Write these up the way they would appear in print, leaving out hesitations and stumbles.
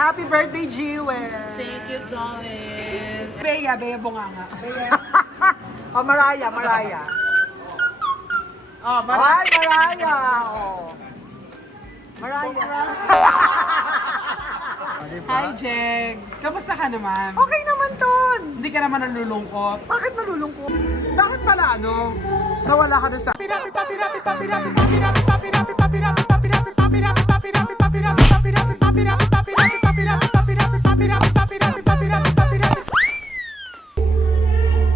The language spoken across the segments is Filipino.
Happy birthday, Jewel! Thank you, darling. Bea bunganga. Oh, Maraya. Oh, Ay, Maraya! Oh. Maraya. Hi, Jegs. Kamusta ka naman? Okay naman, Ton! Hindi ka naman nalulungkot? Bakit malulungkot? Bakit pala nawala ka na sa...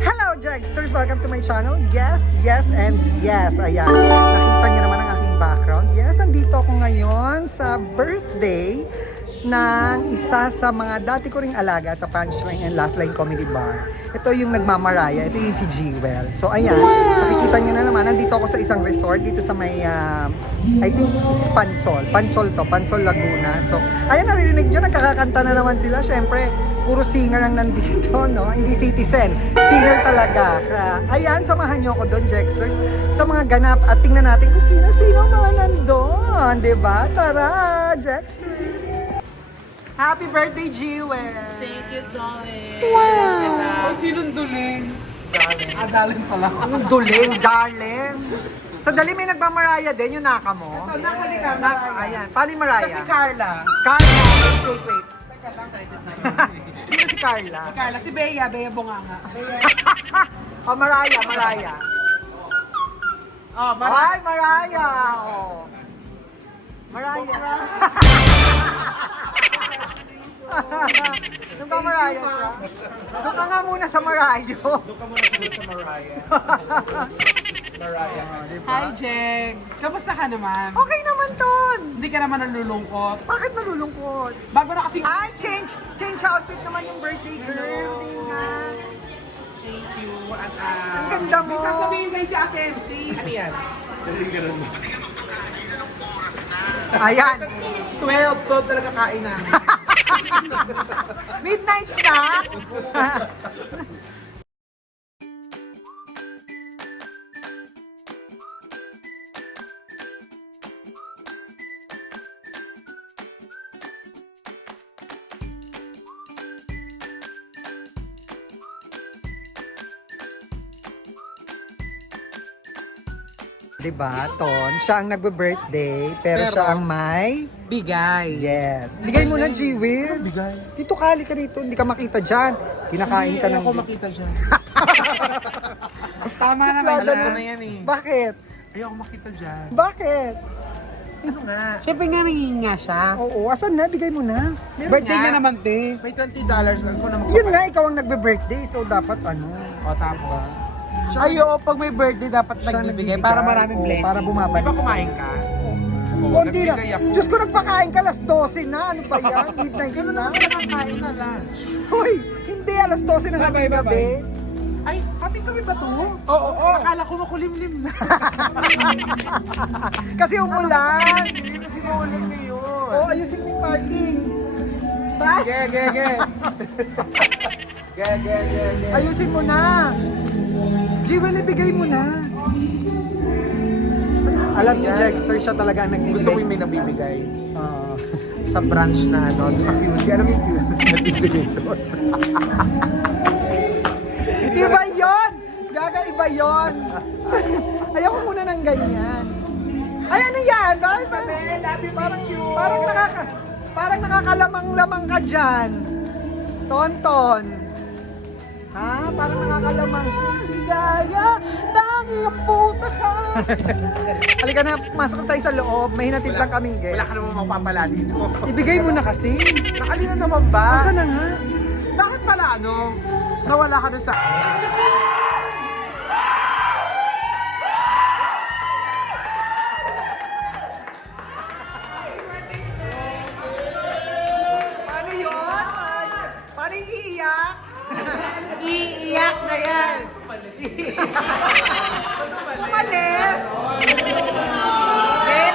Hello, Jegsters! Welcome to my channel. Yes, and yes. Ayan, nakita niyo naman ang aking background. Yes, andito ako ngayon sa birthday ng isa sa mga dati ko ring alaga sa Punchline and Laugh Line Comedy Bar. Ito yung nagmamaraya. Ito yung si Jewel. So, ayan. Nakikita niyo na naman. Nandito ako sa isang resort dito sa may, I think it's Pansol. Pansol Laguna. So, ayan, naririnig nyo. Nagkakakanta na naman sila. Siyempre, puro singer ang nandito, no? Hindi citizen. Singer talaga. Ayan, samahan nyo ako doon, Jexers, sa mga ganap. At tingnan natin kung sino-sino mga nandun. Diba? Tara, Jexers! Happy birthday, Jewel! Thank you, darling. Wow! Oh, sinong duling? Darling. Darling pala. Ang duling, darling! Sa dali may nagmamaraya din, yung naka mo. Ito, nakalika. Ayan, paano yung Maraya? Sa si Carla. Carla, wait. Teka lang. Sino si Carla? Si Carla, si Bea bunganga. Oh, Maraya. Oh, Ay, Maraya! Oh. Maraya. Nung ba Maraya siya? Doon ka nga muna sa Marayo. Doon ka muna siguro sa Mariah. Mariah. Hi, Jegs. Kamusta ka naman? Okay naman, Ton! Hindi ka naman nalulungkot? Bakit malulungkot? Bago na kasi... Ay, change outfit naman yung birthday girl. Tingnan. Thank you. At, Ang ganda mo. May sasabihin sa'yo si Ate MC. Ano yan? Ayan. 12 talaga kain namin. Midnight snack. Diba, Ton? Siya ang nagbe-birthday, pero siya ang may... Bigay. Yes. Bigay mo na, G-Will. Bigay. Dito, kali ka rito. Hindi ka makita dyan. Kinakain ka ng... Ayoko makita dyan. Tama Sa naman. plaza Alam ko na- na yan eh. Bakit? Ayoko makita dyan. Bakit? Ano nga? Siyempre nga nanginga siya. Oo, asan na? Bigay mo na. Birthday niya naman, te. May $20 lang ko na magpapalit. Yun nga, ikaw ang nagbe-birthday, so dapat ano. O, tapos. Ay, oo, pag may birthday dapat Siya nagbibigay nagbibigay. para maraming Oo, blessings. para bumabalik. Di ba kumain ka? Konti na. nagbigay ako. Diyos ko, nagpakain ka, alas 12 na. Ano ba yan? Midnight Ganun na. naman nakakain na lunch. Hoy, hindi, alas 12 ng ating gabi. Ay, ating kami ba to? Oo. Akala ko makulimlim na. Kasi umulan. Hindi kasi maulan ngayon. Oo, ayusin mo yung parking. Ge. Ayusin mo na. Jewel, ibigay mo na. Alam niyo, Jexter, siya talaga ang nagbibigay. Gusto mo yung may nabibigay? Ah. Sa branch na, no? Sa QC. Alam mo yung QC? Nagbibigay doon. Iba yon! Gaga, iba yon! Ayoko muna ng ganyan. Ay, ano yan? Parang nakakalamang-lamang ka dyan. Tonton. Ha? Parang nakakalamang. Ligaya ng iyong puta ka. Halika na, masok tayo sa loob. May hinatid lang kaming guest. Wala ka naman mapapala dito. Ibigay mo na kasi. Nakalina naman ba? Asa na nga? Bakit pala nawala ka na sa... Paano yun? Paano iiyak? Iiyak na yan. Umalis. Eh,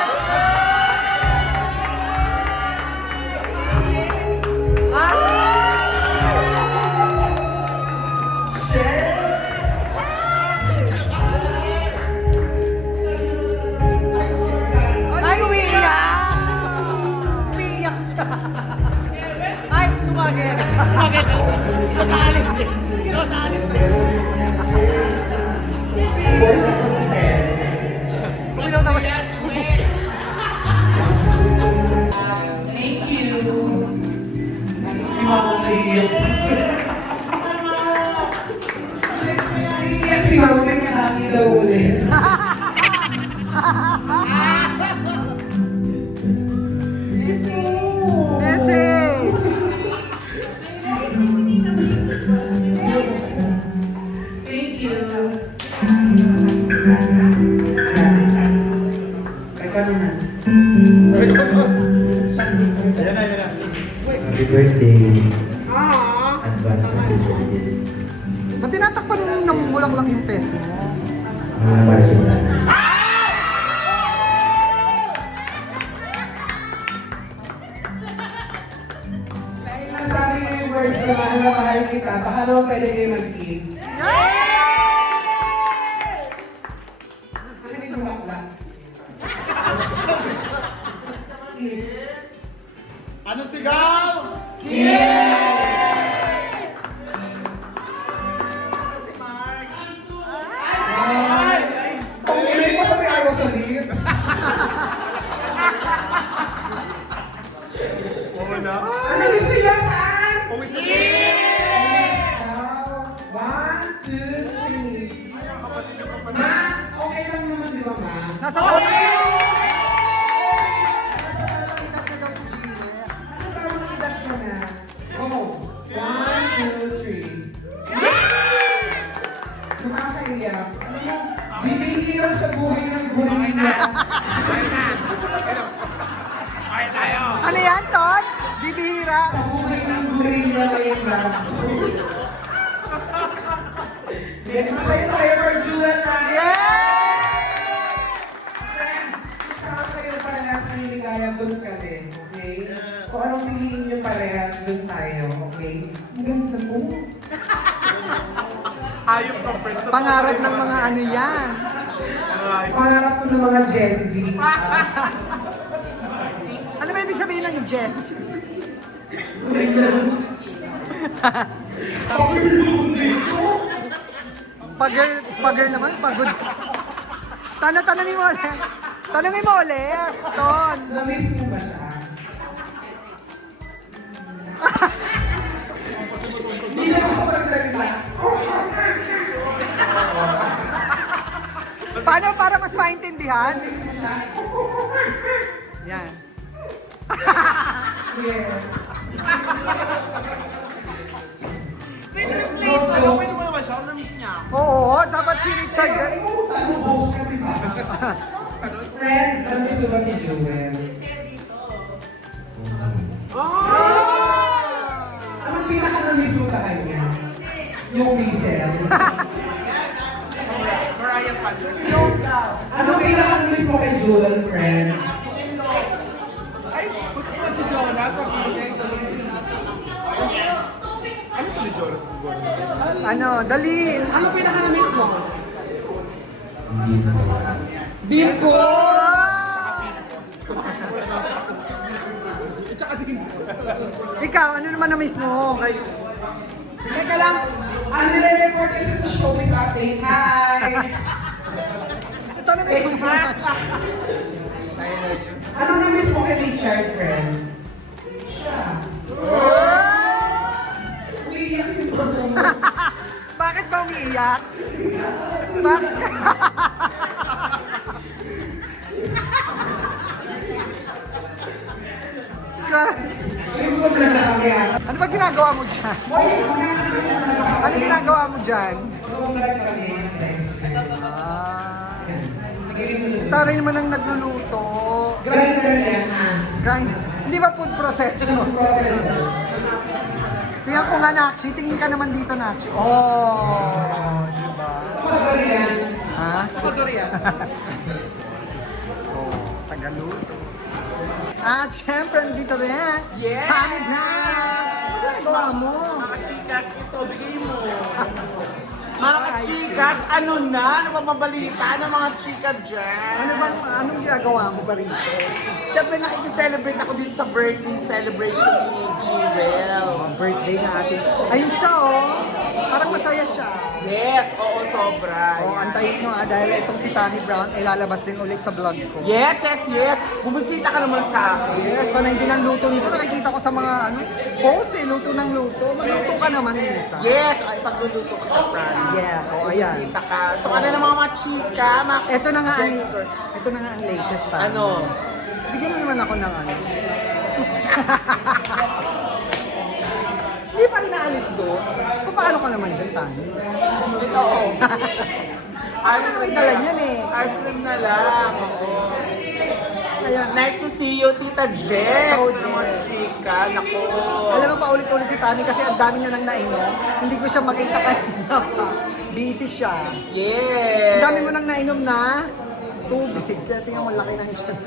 Bakit? Bakit? Ito sa alis din. Ito sa alis din. Uminom na mas... Si Mama naiiyak. Naiiyak si Mama, may kahagi daw ulit. Messi! Thank you. Ay, paano na? Happy birthday. Advance happy birthday. Ba't tinatakpan mo namumulang-lang yung peso mo? Mga Marshall. Dahil nasabi niyo yung words na mahal na mahal kita, baka naman pwede kayo mag-kiss. Ano yung bakla? Kiss. Ano sigaw? Kung ilay pa kami ayaw sa lips. Oo na. Ano gusto niya saan? Puwisip. One, two, three. Ma, okay lang naman di ba ma? Nasa taon na edad na daw si Gina. Ano ba ang edad ka na? Oh, one, two, three. Nakakaiyak. Alam mo, bibihira sa buhay ng gorilla. Ano yan, Ton? Bibihira. Sa buhay ng gorilla ngayong love story. Masaya tayo for Jewel na. Friend, kung saan kayo parehas ng ligaya, doon ka din, okay? Kung anong piliin niyo parehas, doon tayo, okay? Ang ganda mo. Hayop ka, friend. Pangarap ng mga ano yan. Pangarap ko ng mga Gen Z. Ano ba ibig sabihin ng Jens? Pag-girl naman, pagod. Tanongin mo ulit. Tanongin mo ulit, Ton. Na-miss mo ba siya? Hindi siya makapagsalita. Paano para mas maintindihan? Na-miss mo siya? Yan. Yes. Pwede mo naman siya, na-miss niya. Oo, dapat si Richard yan. Ano boss ka, di ba? Friend, na-miss mo ba si Jewel? Anong pinaka-na-miss mo sa kanya? Yung whistle. Mariah Padres. Anong pinaka-na-miss mo kay Jewel, friend? Ay, buti ko si Jonas. Pag-isig. Ano pa ni Jonas? Ano, dali. Ano pinaka-na-miss mo? Hindi po. Biko! Ikaw, ano naman na-miss mo? Kay... Teka lang, ang nire-report ito sa showbiz update. Hi! Tanongin mo naman. Ano na-miss mo kay Richard, friend? Siya. Umiiyak yung bago. Bakit ba umiiyak? Bakit? Ay, mo na kami ah. Ano ba ginagawa mo dyan? Ano ginagawa mo dyan? Taray naman ang nagluluto. Grinder yan ah. Grind. Hindi ba food processo? Tingnan ko nga, Nakshi. Tingin ka naman dito, Nakshi. Oh, di ba? Kapag yan. Ha? Kapag yan. Oh, tagaluto. At syempre, dito rin. Yes! Tommy Brown! Kasama mo. Mga chikas, ito, bigay mo. Mga chikas, ano na? Ano ba mabalita ng mga chika dyan? Anong ginagawa mo ba rito? Siyempre nakikiselebrate ako dito sa birthday celebration ni Jewel. birthday na ating... Ayun siya, oh. Parang masaya siya. Yes, oo, sobra. Oh, antayin nyo dahil itong si Tammy Brown ay lalabas din ulit sa vlog ko. Yes. Bumusita ka naman sa akin. Yes, panay din ang luto nito. Nakikita ko sa mga post luto ng luto. Magluto ka naman minsan. Yes, ay pagluluto ka ka, promise. Yeah, oo, ayan. Bumusita ka. So, ano na mga chika, mga Ito na nga ang, Jexter. ito na nga ang latest Tammy. Ano? Bigyan mo naman ako ng ano. Hindi pa rin naalis doon. Paano ka naman dyan, Tammy? Ito, oh. Ano na may dala niyan eh. Ice cream na lang, oo. Ayan. Nice to see you, Tita Jex. Oh, Ano mga yes. chika, naku. Alam mo pa ulit-ulit si Tammy kasi ang dami niya nang nainom. Hindi ko siya makita kanina pa. Busy siya. Yes. Ang dami mo nang nainom na tubig. Kaya tingnan mo, laki ng tiyan.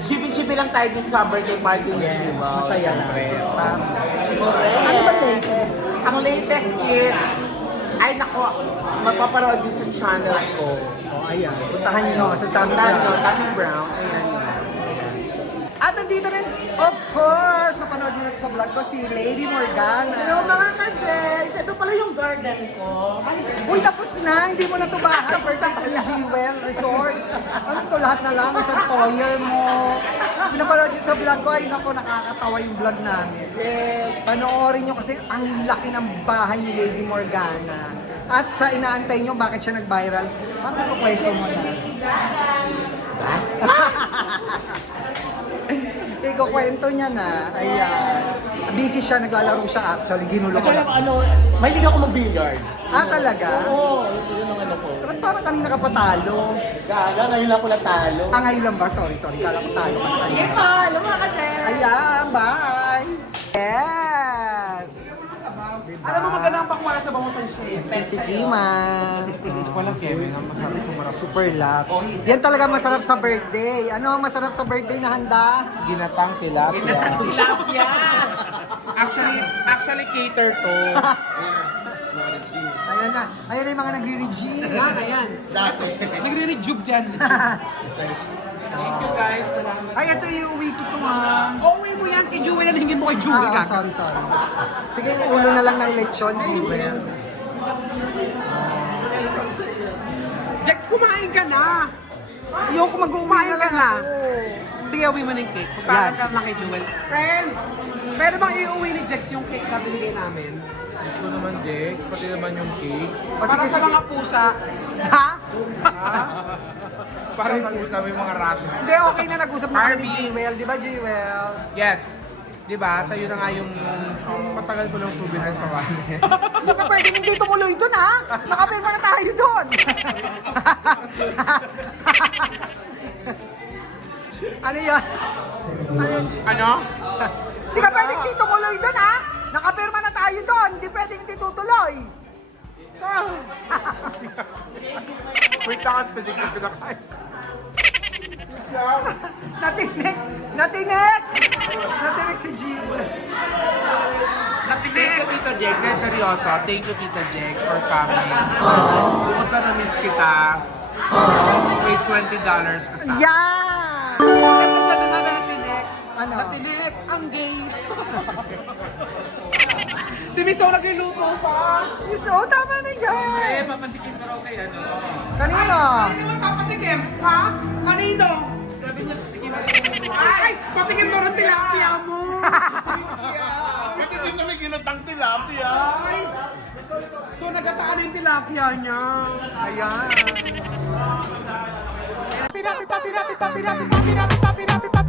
Chibi-chibi lang tayo dito sa birthday party ni Chiba. Masaya na. Tama. Correct. Ano ba latest? Ang latest is, ay nako, magpaparoon din sa channel ko. Oh, ayan. Puntahan nyo sa Tammy Tano, Brown. Tammy Brown. Ayan. At nandito rin, of course, napanood nyo na sa vlog ko, si Lady Morgana. Hello mga ka-Jex! Ito pala yung garden ko. Ay, uy, tapos na. Hindi mo na ito bahay. Birthday ko ni Jewel Resort. Ano to, lahat na lang. Isang foyer mo. Pinapanood nyo sa vlog ko. Ay, naku, nakakatawa yung vlog namin. Yes. Panoorin nyo kasi ang laki ng bahay ni Lady Morgana. At sa inaantay nyo, bakit siya nag-viral? Parang kwento mo na. Basta. Ikukwento niya na. Ayan. Busy siya, naglalaro siya actually. Ginulo ko Kaya lang. ano, mahilig ako mag-billiards. Ah, talaga? Oo, yun ang ano ko. Ba't parang kanina ka patalo? Gaga, ngayon lang ako natalo. Ah, ngayon lang ba? Sorry. Kala ko talo ka na kanina. Hello mga ka-Jex! Ayan, bye! Yes! Diba? Alam mo magandang pakwan sa bangusan siya. Tikiman. Walang Kevin, ang masarap sa marap. Super laps. Yan talaga masarap sa birthday. Ano ang masarap sa birthday na handa? Ginatang tilapia. Tilapia! Actually cater to. Ayan na. Ayan na yung mga nagre-regime. Ayan. Dati. Nagre-rejuve dyan. Thank you guys. Salamat. Ay, ito yung uwi ko nga. Uwi mo yan kay Jewel at hindi mo kay Jewel Ah, sorry. Sige, ulo na lang ng lechon, Jewel. Jex, kumain ka na. Ayoko mag-uwi Kumain na ka lang na. ako. Sige, uwi mo na yung cake. Pagpakan ka lang kay Jewel. Friend, pwede bang iuwi ni Jex yung cake na binigay namin? Gusto ko naman, Jake. Pati naman yung cake. Para sa mga pusa. Ha? Para yung pusa, may mga ration. Hindi, okay na nag-usap na kami ni Harvey. Jewel. Di ba, Jewel? Yes. Di ba? Sa'yo na nga yung patagal ko ng souvenir sa wallet. Hindi ka pwedeng hindi tumuloy dun, ha? Nakapirma na tayo dun. Ano yan? Ano yan? Ano? Hindi ka pwedeng hindi tumuloy dun, ha? Nakapirma na tayo dun. Hindi pwedeng hindi tutuloy. Wait lang at pwede ka pinakain. Natinik si Jewel. Thank you, Tita Jex. Dahil seryoso, thank you, Tita Jex, for coming. Bukod sa na-miss kita, may $20 ka sa Yan! Ano siya na natinik? Ano? Natinik ang gay. Si Miss O nagluluto pa. So, tama na yan. Papatikin ko raw kay ano. Kanino? Ano naman papatikim? Ha? Kanino? Sabi niya, patikin mo. Ay! Patikim mo ng tilapia mo! Pwede dito may ginatang tilapia. Ay! So nagataan yung tilapia niya. Ayan. Pirapi pa, pirapi pa, pirapi pa, pirapi pa, pirapi pa.